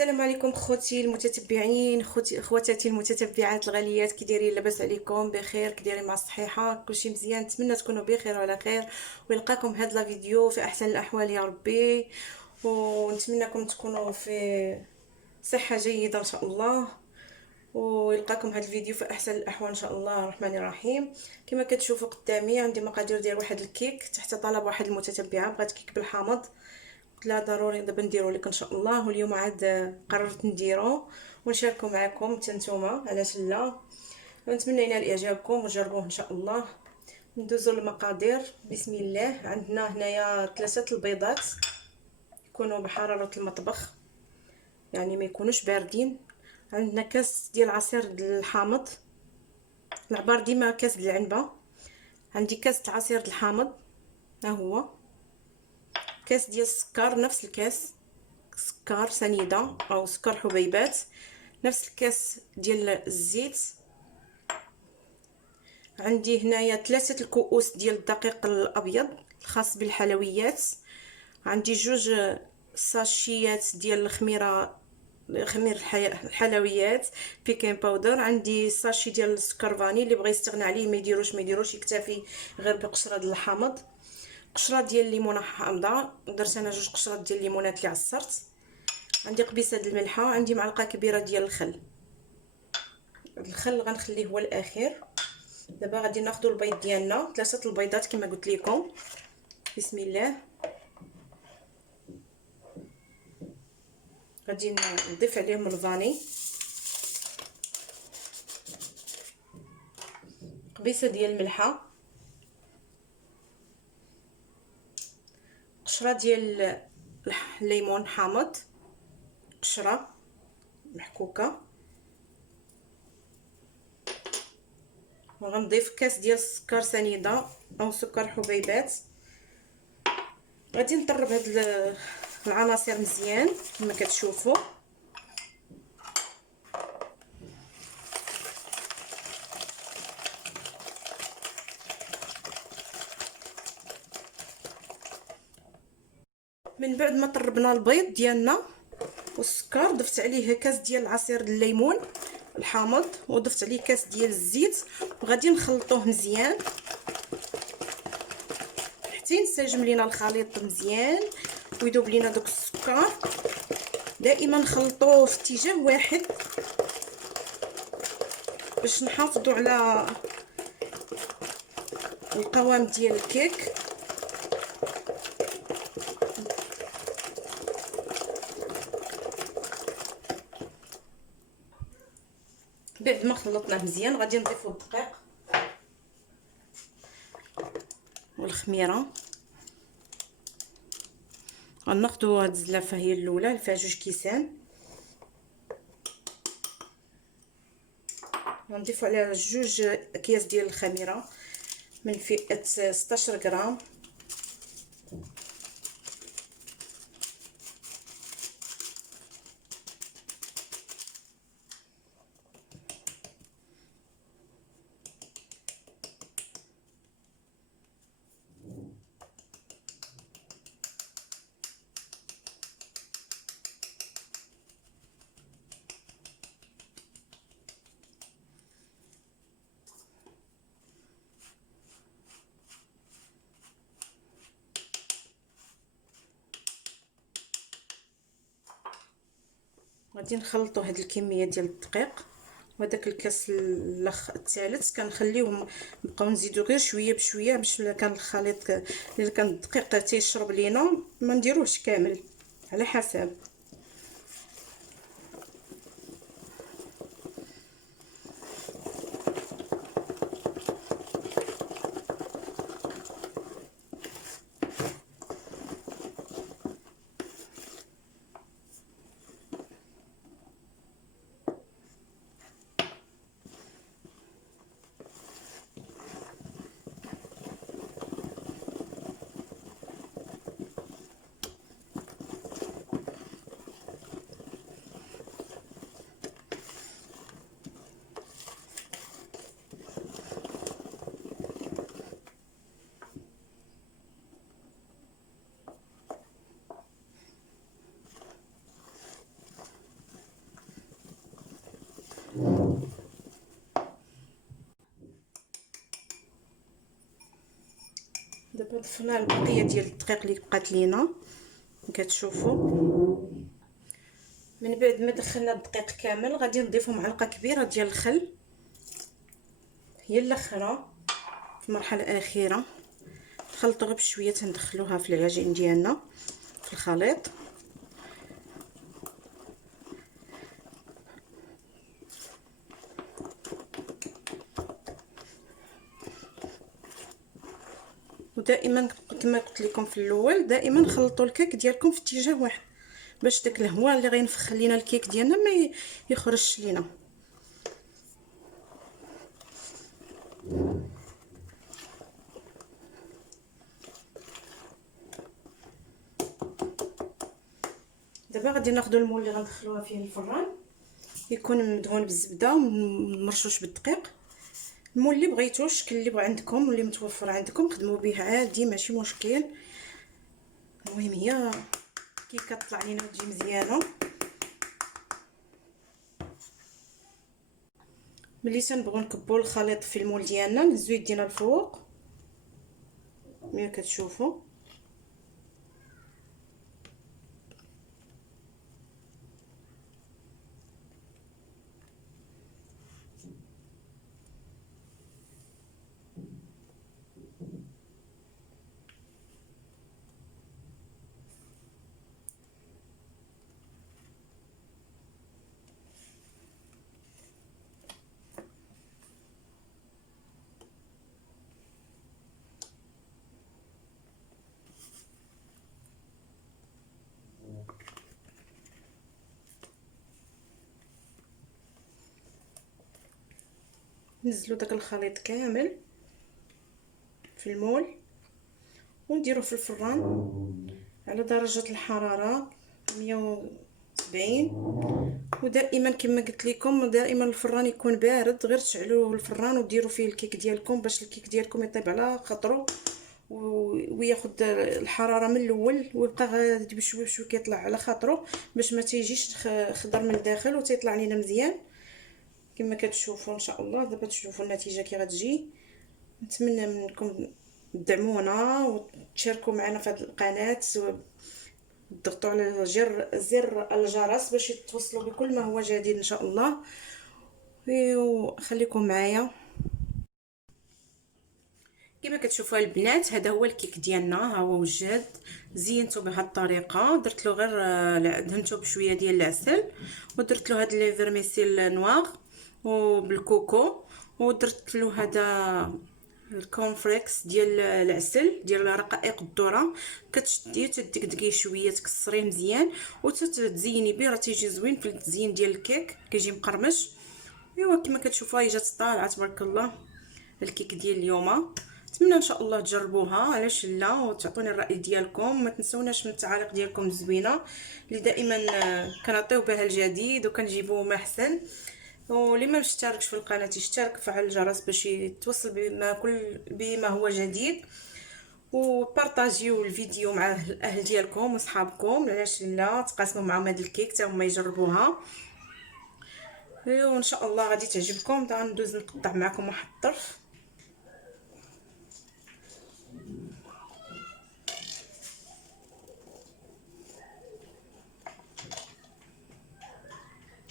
السلام عليكم خوتي المتتبعين، خواتاتي المتتبعات الغاليات، كي دايرين؟ لاباس عليكم؟ بخير؟ كي دايرين مع الصحيحه؟ كلشي مزيان؟ نتمنى تكونوا بخير وعلى خير، ويلقاكم هذا لا فيديو في احسن الاحوال يا ربي، ونتمنىكم تكونوا في صحه جيده ان شاء الله، ويلقاكم هذا الفيديو في احسن الاحوال ان شاء الله الرحمن الرحيم. كما كتشوفوا قدامي عندي مقادير ديال واحد الكيك تحت طلب واحد المتتبعه، بغات كيك بالحامض. قلت لها ضروري دابا نديرو لك ان شاء الله، واليوم عاد قررت نديرو ونشاركو معكم حتى نتوما، علاش لا. ونتمنى ينال اعجابكم وجربوه ان شاء الله. ندوزو للمقادير. بسم الله. عندنا هنايا 3 البيضات يكونوا بحراره المطبخ، يعني ما يكونوش باردين. عندنا كاس ديال عصير الحامض، العبار ديما كاس د العنبه. عندي كاس عصير الحامض، ها هو. كاس ديال السكر، نفس الكاس سكر سنيده او سكر حبيبات. نفس الكاس ديال الزيت. عندي هنايا 3 الكؤوس ديال الدقيق الابيض الخاص بالحلويات. عندي 2 ساشيات ديال الخميره، خمير الحلويات بيكين باودر. عندي ساشي ديال السكر فاني، اللي بغى يستغنى عليه ما يديروش، يكتفي غير بقشره ديال الحامض. قشره ديال الليمونه حامضه، درت انا 2 قشرات ديال الليمونات اللي عصرت. عندي قبيصه د الملحه. عندي معلقه كبيره ديال الخل غنخليه هو الاخير. دابا غادي ناخذوا البيض ديالنا، 3 البيضات كما قلت لكم. بسم الله. غادي نضيف عليهم الفاني، قبيصه ديال الملحه، قشره ديال الليمون حامض، قشره محكوكه، وغنضيف كاس ديال السكر سنيده او سكر حبيبات. غادي نطرب هاد العناصر مزيان كما كتشوفوا. من بعد ما طربنا البيض ديالنا والسكر، ضفت عليه كاس ديال عصير الليمون الحامض، وضفت عليه كاس ديال الزيت، وغادي نخلطوه مزيان حتى ينسجم لينا الخليط مزيان ويذوب لينا دوك السكر. دائما نخلطوه في اتجاه واحد باش نحافظوا على القوام ديال الكيك. بعد ما خلطناه مزيان غادي نضيفوا الدقيق والخميره. غناخذوا هاد الزلافه هي الاولى اللي فيها 2 كيسان، غنضيفوا عليها 2 اكياس ديال الخميره من فئه 16 غرام. غادي نخلطوا هاد الكميه ديال الدقيق وهداك الكاس الثالث، كنخليوهم نبقاو نزيدو غير شويه بشويه باش كان الخليط اللي كان الدقيق تيشرب لينا ما نديروهش كامل، على حسب. دابا ضفنا البقيه ديال الدقيق اللي بقات لينا كتشوفوا. من بعد ما دخلنا الدقيق كامل غادي نضيفوا معلقه كبيره ديال الخل، هي الاخره في المرحله الاخيره. نخلطوا غير بشويه تندخلوها في العجين ديالنا في الخليط. ودائما كما قلت لكم في الاول، دائما خلطوا الكيك ديالكم في اتجاه واحد باش داك الهواء اللي غينفخ لينا الكيك ديالنا ما يخرجش لينا. دابا غادي ناخذوا المول اللي غندخلوها فيه الفران، يكون مدهون بالزبده ومرشوش بالدقيق. المول اللي بغيتو، الشكل اللي بغا عندكم واللي متوفر عندكم خدموا به عادي، ماشي مشكل. المهم هي كي كطلع لينا وتجي مزيانه. ملي تنبغيو نكبوا الخليط في المول ديالنا نهزو يدينا الفوق ملي كتشوفوا. نزلوا داك الخليط كامل في المول ونديروه في الفران على درجه الحراره 170. ودائما كما قلت لكم دائما الفران يكون بارد، غير تشعلوا الفران وديروا فيه الكيك ديالكم باش الكيك ديالكم يطيب على خاطرو وياخذ الحراره من الاول ويبقى غادي بشويه بشويه كيطلع على خاطرو باش ما تيجيش خضر من الداخل وتيطلع لينا مزيان كما كتشوفوا ان شاء الله. دابا تشوفوا النتيجه كي غتجي. نتمنى منكم تدعمونا وتشاركوا معنا في هذه القناه، ضغطوا على زر الجرس باش توصلوا بكل ما هو جديد ان شاء الله. وخليكم معايا. كما كتشوفوا البنات هذا هو الكيك ديالنا، ها هو وجد. زينته بهذه الطريقه، درت له غير دهنته بشويه ديال العسل ودرت له هاد لي فيرميسيل نوار وبالكوكو، ودرت له هذا الكونفليكس ديال العسل ديال رقائق الذره. كتشديه تدقدقيه شويه تكسريه مزيان وتتزيني به، راه تيجي زوين في التزيين ديال الكيك كيجي مقرمش. ايوا كما كتشوفوا هي جات طالعه تبارك الله الكيك ديال اليوم. نتمنى ان شاء الله تجربوها، علاش لا، وتعطوني الراي ديالكم. ما تنسوناش من التعاليق ديالكم الزوينه اللي دائما كنعطيو بها الجديد وكنجيبوه ما احسن. واللي ما مشتركش في القناه يشترك وفعل الجرس باش يتوصل بما هو جديد، وبارطاجيو الفيديو مع الاهل ديالكم وصحابكم، علاش لا، تقاسموا معهم هاد الكيك حتى هما يجربوها. وان شاء الله غادي تعجبكم. غندوز نقطع معكم واحد الطرف.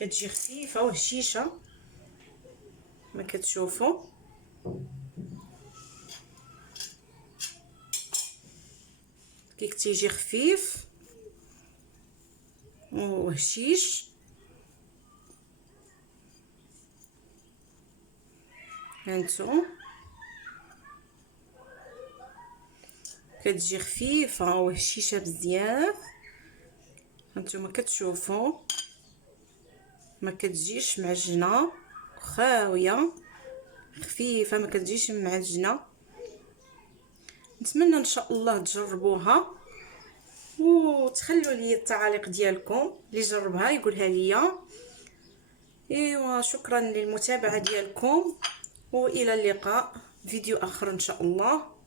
كتجي خفيفه وهشيشه ما كتشوفوا. الكيك تيجي خفيف وهشيش. هانتو كتجي خفيفه وهشيشه بزاف. هانتوما كتشوفوا ما كتجيش معجنه خاويه، خفيفه ما كتجيش معجنه. نتمنى ان شاء الله تجربوها وتخلوا لي التعاليق ديالكم اللي جربها يقولها ليا. ايوا شكرا للمتابعه ديالكم والى اللقاء فيديو اخر ان شاء الله.